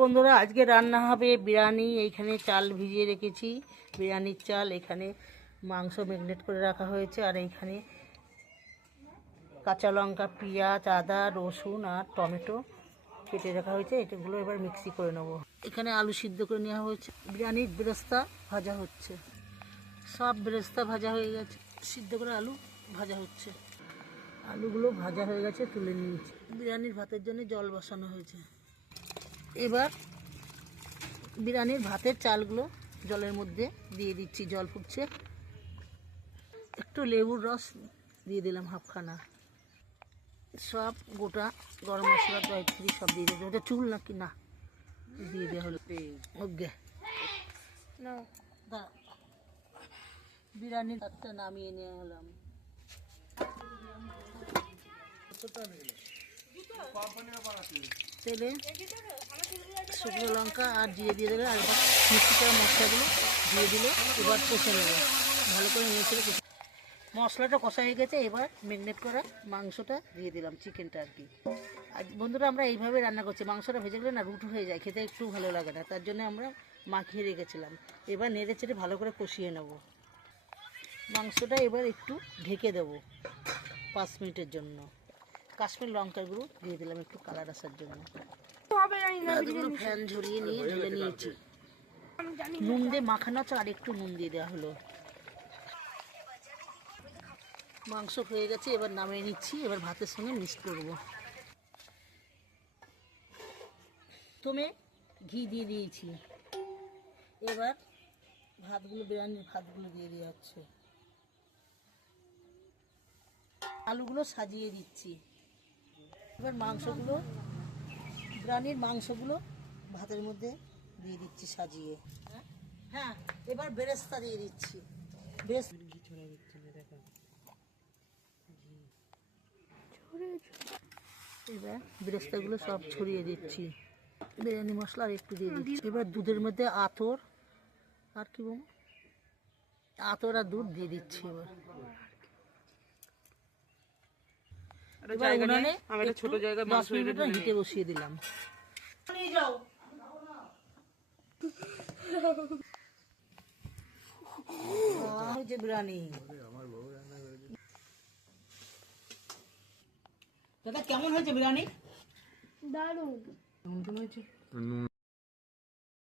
বন্ধুরা আজকে রান্না হবে বিরিয়ানি। এইখানে চাল ভিজিয়ে রেখেছি, বিরিয়ানির চাল। এখানে মাংস ম্যারিনেট করে রাখা হয়েছে, আর এইখানে কাঁচা লঙ্কা, পেঁয়াজ, আদা, রসুন আর টমেটো কেটে রাখা হয়েছে। এটাগুলো এবার মিক্সি করে নেব। এখানে আলু সিদ্ধ করে নেওয়া হয়েছে। বিরিয়ানির বেরেস্তা ভাজা হচ্ছে, সব বেরেস্তা ভাজা হয়ে গেছে। সিদ্ধ করে আলু ভাজা হচ্ছে, আলুগুলো ভাজা হয়ে গেছে, তুলে নিয়েছি। বিরিয়ানির ভাতের জন্য জল বসানো হয়েছে। এবার বিরিয়ানির ভাতের চালগুলো জলের মধ্যে দিয়ে দিচ্ছি, জল ফুটছে। একটু লেবুর রস দিয়ে দিলাম হাফখানা। সব গোটা গরম মশলা, জয়ত্রী সব দিয়ে দিয়েছে। ওটা চুল নাকি না দিয়ে দেওয়া হলো। ওকে বিরিয়ানির ভাতটা নামিয়ে নিয়ে হলাম। তেলে শুকনো লঙ্কা আর জিরে দিয়ে দেবে, আর এবার মিক্সি করা মশলাগুলো দিয়ে দিলে এবার কষে নেবে ভালো করে। নিয়ে মশলাটা কষা হয়ে গেছে, এবার ম্যারিনেট করা মাংসটা দিয়ে দিলাম, চিকেনটা আর কি। আর বন্ধুরা আমরা এইভাবে রান্না করছি। মাংসটা ভেজে গেলে না রুটু হয়ে যায়, খেতে একটু ভালো লাগে না, তার জন্য আমরা মাখিয়ে রেখেছিলাম। এবার নেড়ে চেড়ে ভালো করে কষিয়ে নেব মাংসটা। এবার একটু ঢেকে দেবো 5 মিনিটের জন্য। কাশ্মীর লঙ্কার গুঁড়ো দিয়ে দিলাম একটু কালার আসার জন্য। ফ্যান ঝরিয়ে নিয়ে ঢেলে নিয়েছি। নুন দিয়ে মাখানো আছে, আর একটু নুন দিয়ে দেওয়া হলো। মাংস হয়ে গেছে, এবার নামিয়ে নিচ্ছি। এবার ভাতের সঙ্গে মিক্স করবো। প্রথমে ঘি দিয়ে দিয়েছি, এবার ভাতগুলো, বিরিয়ানির ভাতগুলো দিয়ে দেওয়া হচ্ছে। আলুগুলো সাজিয়ে দিচ্ছি। এবার মাংসগুলো, বিরিয়ানির মাংসগুলো ভাতের মধ্যে দিয়ে দিচ্ছি সাজিয়ে। হ্যাঁ, এবার বেরেস্তা দিয়ে দিচ্ছি। এবার বেরেস্তাগুলো সব ছড়িয়ে দিচ্ছি। বিরিয়ানি মশলা আর একটু দিয়ে দিচ্ছি। এবার দুধের মধ্যে আতর আর কি বল, আতর আর দুধ দিয়ে দিচ্ছি। এবার উনানে ছোট জায়গায় 10 মিনিট হিটে বসিয়ে দিলাম। বিরিয়ানি দাদা কেমন হয়েছে বিরিয়ানি? দারুণ। নুন হয়েছে, নুন